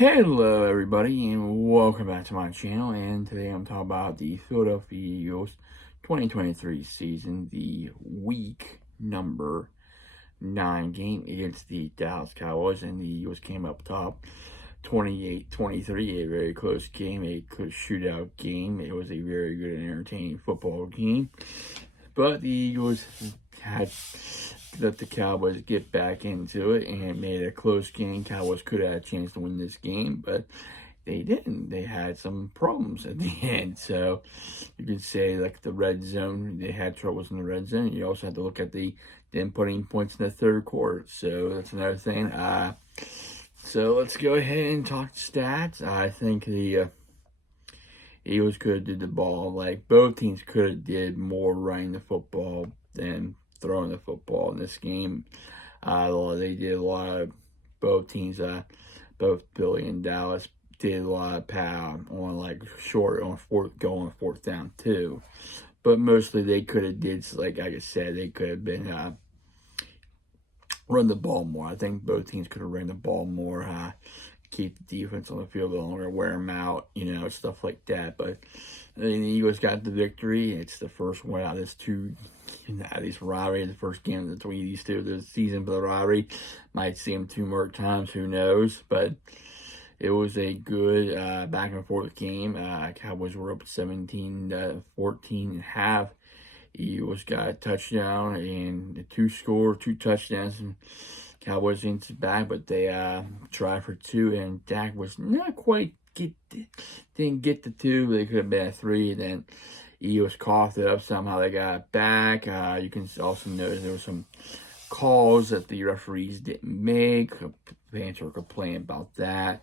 Hello everybody and welcome back to my channel, and today I'm talking about the Philadelphia Eagles 2023 season, the week number 9 game against the Dallas Cowboys, and the Eagles came up top 28-23, a very close game, a close shootout game. It was a very good and entertaining football game, but the Eagles had let the Cowboys get back into it and made it a close game. Cowboys could have had a chance to win this game, but they didn't. They had some problems at the end. So you could say, like, the red zone, they had troubles in the red zone. You also had to look at them putting points in the third quarter. So that's another thing. So let's go ahead and talk stats. I think the Eagles could have did the ball. Like, both teams could have did more running the football than throwing the football in this game. They did a lot of, both teams, both Philly and Dallas did a lot of power on, like, short on fourth down too. But mostly they could have did, like I said, they could have been run the ball more. I think both teams could have ran the ball more, keep the defense on the field longer, wear them out, stuff like that. But the Eagles got the victory. It's the first one out of this rivalry, the first game between these two this season for the rivalry. Might see them two more times, who knows? But it was a good back and forth game. Cowboys were up 17-14 and a half. Eagles got a touchdown and two touchdowns, and Cowboys into back, but they tried for two, and Dak was not quite didn't get the two. They could have been a three. Then Eagles coughed it up somehow. They got it back. You can also notice there were some calls that the referees didn't make. Fans were complaining about that.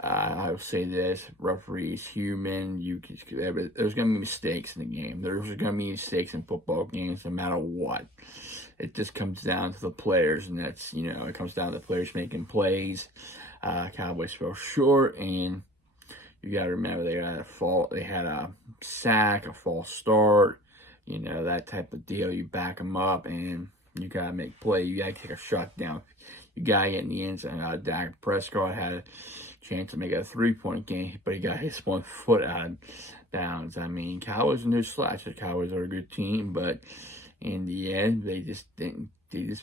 I will say this: referees, human. There's going to be mistakes in the game. There's going to be mistakes in football games, no matter what. It just comes down to the players, and that's, it comes down to the players making plays. Cowboys fell short, and you got to remember they had a fault. They had a sack, a false start, that type of deal. You back them up, and you got to make play. You got to take a shot down. You got to get in the end zone. Dak Prescott had a chance to make a 3-point game, but he got his 1 foot out of bounds. I mean, Cowboys are no slouch. The Cowboys are a good team, but in the end, they just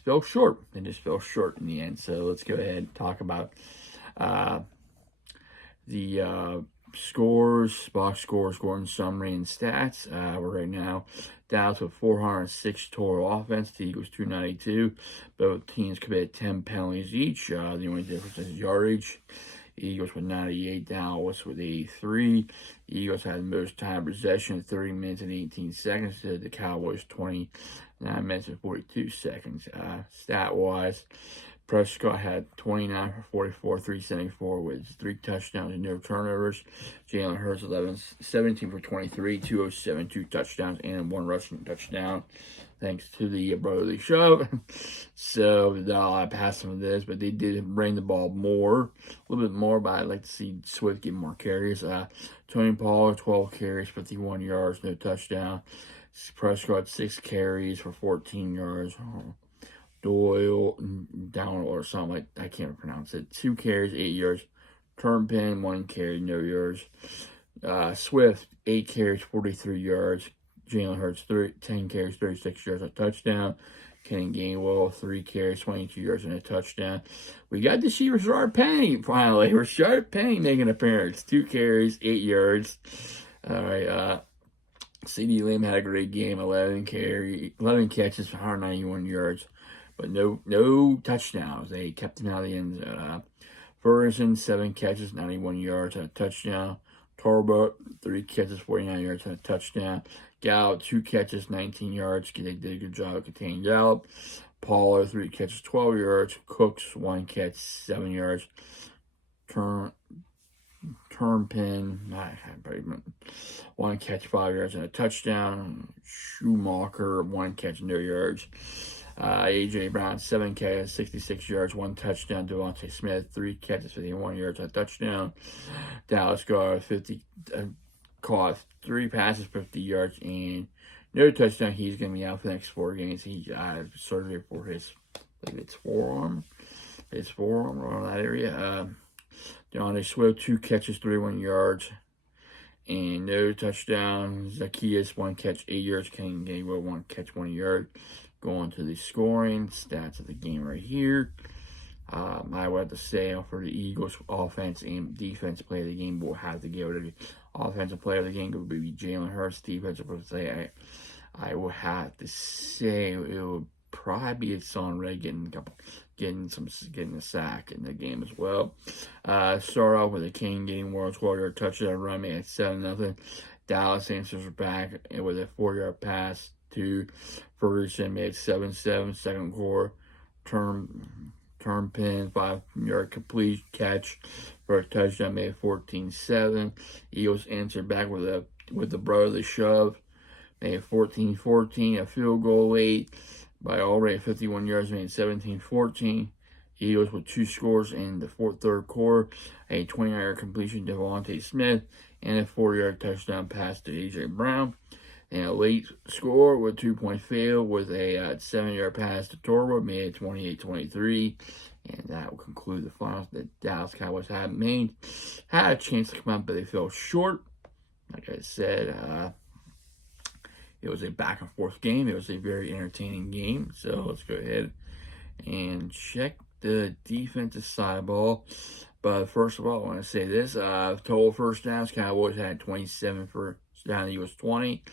fell short. They just fell short in the end. So let's go ahead and talk about the box scores, scoring summary, and stats. We're right now Dallas with 406 total offense. The Eagles 292. Both teams committed 10 penalties each. The only difference is yardage. Eagles with 98, Dallas with 83. The Eagles had the most time possession, 30 minutes and 18 seconds, to the Cowboys 29 minutes and 42 seconds. Stat-wise, Prescott had 29 for 44, 374 with 3 touchdowns and no turnovers. Jalen Hurts 17 for 23, 207, 2 touchdowns, and 1 rushing touchdown, thanks to the brotherly shove. So I passed some of this, but they did bring the ball more, a little bit more, but I'd like to see Swift get more carries. Tony Pollard, 12 carries, 51 yards, no touchdown. Prescott, 6 carries for 14 yards. Doyle, down or something like, I can't pronounce it. 2 carries, 8 yards. Turpin, 1 carry, no yards. Swift, 8 carries, 43 yards. Jalen Hurts, 10 carries, 36 yards, a touchdown. Kenny Gainwell, 3 carries, 22 yards, and a touchdown. We got to see Rashard Penny finally. Rashard Penny making an appearance. 2 carries, 8 yards. All right. CD Lamb had a great game. 11 catches for 191 yards, but no touchdowns. They kept him out of the end zone. Ferguson, 7 catches, 91 yards, and a touchdown. Torba, 3 catches, 49 yards, and a touchdown. Gallup, 2 catches, 19 yards. They did a good job of containing Gallup. Pollard, 3 catches, 12 yards. Cooks, 1 catch, 7 yards. Turpin, 1 catch, 5 yards, and a touchdown. Schumacher, 1 catch, no yards. A.J. Brown, 7 catches, 66 yards, 1 touchdown. Devontae Smith, 3 catches, 51 yards, and a touchdown. Dallas caught 3 passes, 50 yards, and no touchdown. He's going to be out for the next 4 games. He had surgery for his forearm around that area. DeAndre Swift, 2 catches, 31 yards, and no touchdowns. Zacchaeus, 1 catch, 8 yards. Kenny Gainwell, 1 catch, 1 yard. Going to the scoring stats of the game right here. I would have to say for the Eagles offense and defense player of the game, we'll have to give it the offensive player of the game. It would be Jalen Hurts. Defensive player of the game, I would have to say it would probably be Son Ray getting a sack in the game as well. Start off with the King getting World's 12-yard touchdown run at 7-0. Dallas answers back with a 4-yard pass to Ferguson, made 7-7. Second quarter, turn pin, 5-yard complete catch for a touchdown, made 14-7. Eagles answered back with the brotherly shove, made 14-14. A field goal late by already 51 yards, made 17-14. Eagles with 2 scores in the third quarter, a 20-yard completion to Devontae Smith, and a 4-yard touchdown pass to A.J. Brown. And a late score with 2-point fail with a 7-yard pass to Torwood, made it 28-23. And that will conclude the finals. The Dallas Cowboys had a chance to come out, but they fell short. Like I said, it was a back and forth game. It was a very entertaining game. So let's go ahead and check the defensive side of the ball. But first of all, I want to say this. Total first downs, Cowboys had 27 first down. Eagles 20.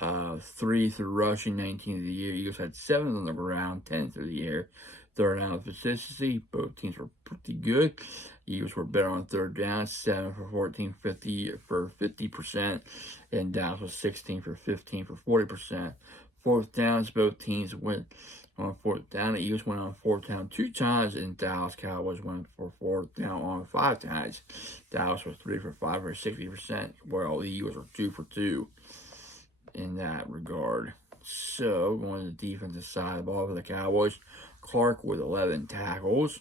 3 through rushing, 19 of the year. Eagles had 7 on the ground, 10 through the air. Third down efficiency, both teams were pretty good. Eagles were better on third down, 7 for 14, 50%, and Dallas was 16 for 15 for 40%. Fourth downs, both teams went on fourth down. The Eagles went on fourth down 2 times, and Dallas Cowboys went for fourth down on 5 times. Dallas was 3 for 5 for 60%, while the Eagles were 2 for 2 in that regard. So, going to the defensive side of the ball for the Cowboys, Clark with 11 tackles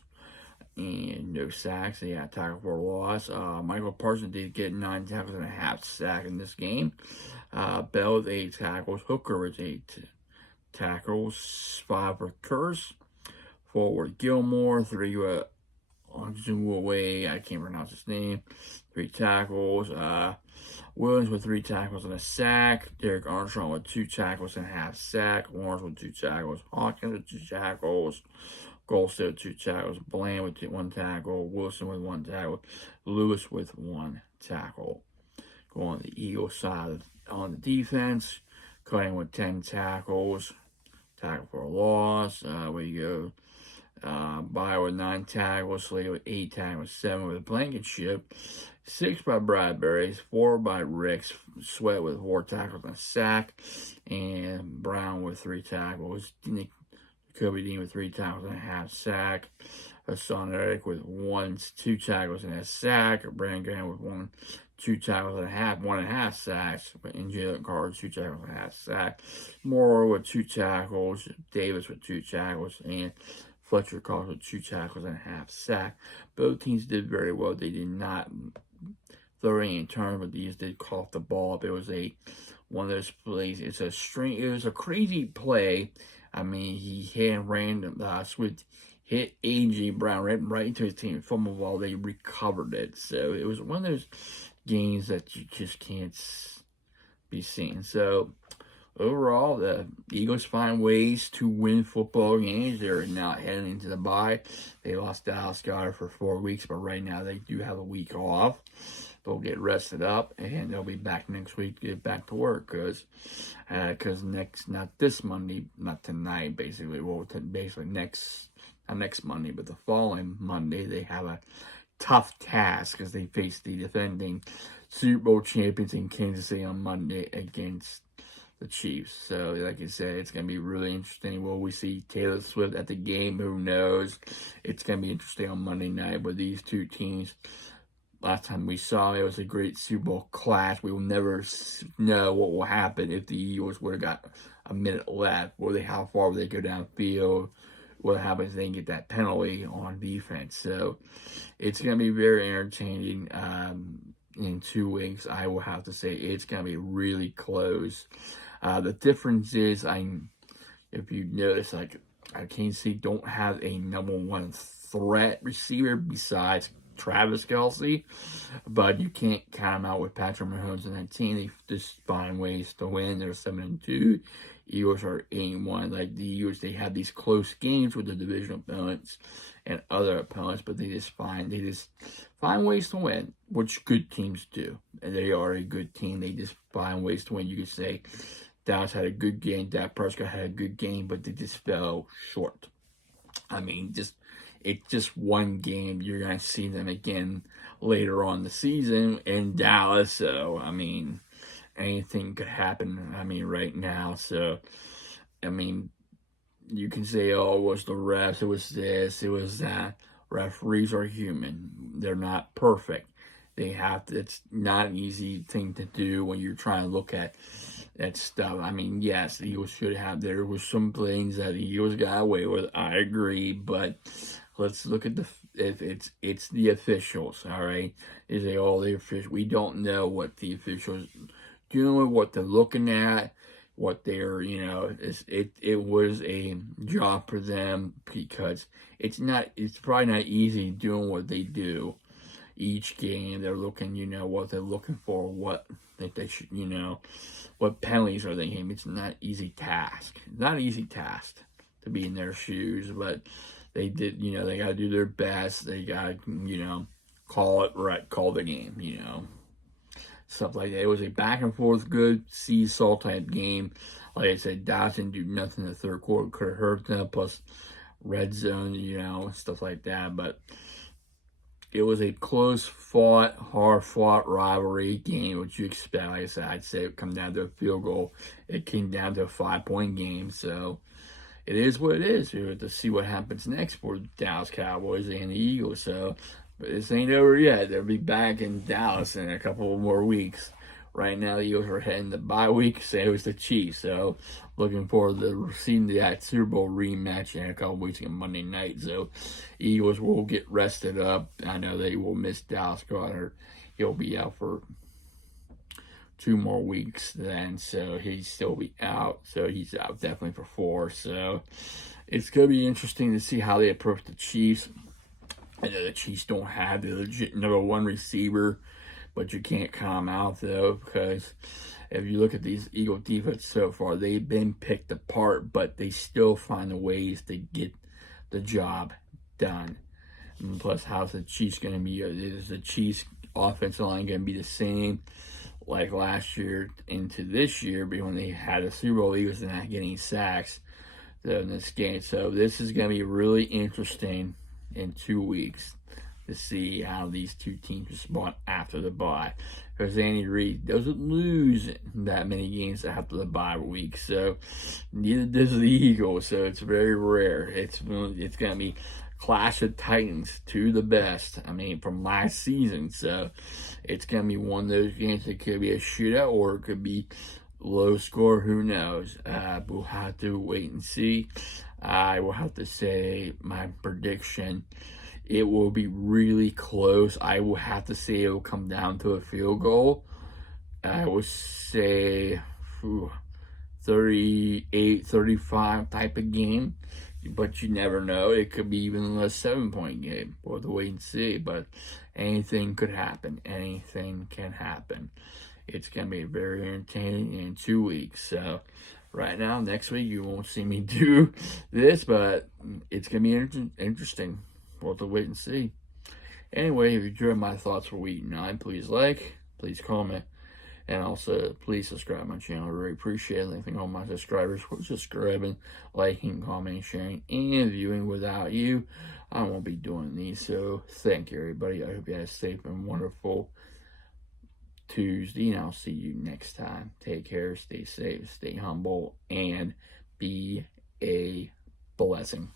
and no sacks. He had tackle for a loss. Michael Parsons did get 9 tackles and a half sack in this game. Bell with 8 tackles. Hooker with 8 tackles. 5 for Curse. Forward Gilmore, 3 away. I can't pronounce his name. 3 tackles. Williams with 3 tackles and a sack. Derek Armstrong with 2 tackles and a half sack. Lawrence with 2 tackles. Hawkins with 2 tackles. Golstead with 2 tackles. Bland with 1 tackle. Wilson with 1 tackle. Lewis with 1 tackle. Going on the Eagles side on the defense. Cutting with 10 tackles. Tackle for a loss. We go. By with 9 tackles, Slade with 8 tackles, 7 with Blankenship, 6 by Bradbury, 4 by Ricks, Sweat with 4 tackles and a sack, and Brown with 3 tackles, Kobe Dean with 3 tackles and a half sack, Hassan Eric with 2 tackles and a sack, Brandon Graham with 2 tackles and a half, 1.5 sacks, and Jalen Carter 2 tackles and a half sack, Moore with 2 tackles, Davis with 2 tackles, and Fletcher Cox with 2 tackles and a half sack. Both teams did very well. They did not throw any turn, but these did cough the ball up. It was one of those plays. It was a crazy play. I mean, he Swift hit A.J. Brown right into his team. Fumble ball. They recovered it. So it was one of those games that you just can't be seen. So overall, the Eagles find ways to win football games. They're now heading into the bye. They lost Dallas Cowboys for 4 weeks, but right now they do have a week off. They'll get rested up, and they'll be back next week to get back to work because not this Monday, not tonight, basically. Well, basically not next Monday, but the following Monday, they have a tough task because they face the defending Super Bowl champions in Kansas City on Monday against the Chiefs. So, like I said, it's going to be really interesting. Will we see Taylor Swift at the game? Who knows? It's going to be interesting on Monday night with these two teams. Last time we saw it was a great Super Bowl clash. We will never know what will happen if the Eagles would have got a minute left. How far would they go downfield? What happens if they get that penalty on defense? So, it's going to be very entertaining. In 2 weeks, I will have to say it's going to be really close. The difference is, if you notice, Kansas City don't have a number 1 threat receiver besides Travis Kelce, but you can't count them out with Patrick Mahomes and that team. They just find ways to win. They're 7-2. Eagles are 8-1. Like the Eagles, they have these close games with the division opponents and other opponents, but they just find ways to win, which good teams do. And they are a good team. They just find ways to win. You could say Dallas had a good game, Dak Prescott had a good game, but they just fell short. I mean, it's just one game. You're going to see them again later on the season in Dallas. So, I mean, anything could happen, right now. So, you can say, oh, it was the refs, it was this, it was that. Referees are human. They're not perfect. It's not an easy thing to do when you're trying to look at that stuff. Yes, the Eagles should have. There were some things that the Eagles got away with. I agree, but let's look at it's the officials, all right? They say, oh, the officials. We don't know what the officials doing, what they're looking at, what they're, it was a job for them, because it's probably not easy doing what they do each game. They're looking, what they're looking for, what they should, what penalties are they getting. It's not an easy task. Not an easy task to be in their shoes, but they did, they got to do their best. They got to, call it right, call the game, stuff like that. It was a back and forth, good seesaw type game. Like I said, Dallas didn't do nothing in the third quarter. Could have hurt them, plus red zone, stuff like that. But it was a close-fought, hard-fought rivalry game, which you expect. Like I said, I'd say it come down to a field goal. It came down to a 5-point game. So it is what it is. We have to see what happens next for the Dallas Cowboys and the Eagles. So, but this ain't over yet. They'll be back in Dallas in a couple more weeks. Right now, the Eagles are heading to bye week. Same as the Chiefs. So, looking forward to seeing that Super Bowl rematch in a couple weeks on Monday night. So, Eagles will get rested up. I know they will miss Dallas Goedert. He'll be out for 2 more weeks then. So, he'll still be out. So, he's out definitely for 4. So, it's going to be interesting to see how they approach the Chiefs. I know the Chiefs don't have the legit number 1 receiver, but you can't count them out, though, because if you look at these Eagle defense so far, they've been picked apart, but they still find ways to get the job done. And plus, how's the Chiefs going to be? Is the Chiefs offensive line going to be the same like last year into this year, when they had a Super Bowl, Eagles not getting sacks in this game? So this is going to be really interesting in 2 weeks to see how these two teams respond after the bye. Because Andy Reid doesn't lose that many games after the bye week, so neither does the Eagles. So it's very rare. It's going to be Clash of Titans, to the best. From last season. So it's going to be one of those games that could be a shootout, or it could be low score. Who knows? We'll have to wait and see. I will have to say my prediction. It will be really close. I will have to say it will come down to a field goal. I would say 38-35 type of game. But you never know. It could be even a 7-point game. We'll have to wait and see. But anything could happen. Anything can happen. It's going to be very entertaining in 2 weeks. So right now, next week, you won't see me do this, but it's going to be interesting. We'll have to wait and see. Anyway, if you enjoyed my thoughts for week 9, please like, please comment, and also please subscribe to my channel. I really appreciate it. I thank all my subscribers for subscribing, liking, commenting, sharing, and viewing. Without you, I won't be doing these. So thank you, everybody. I hope you have a safe and wonderful Tuesday, and I'll see you next time. Take care, stay safe, stay humble, and be a blessing.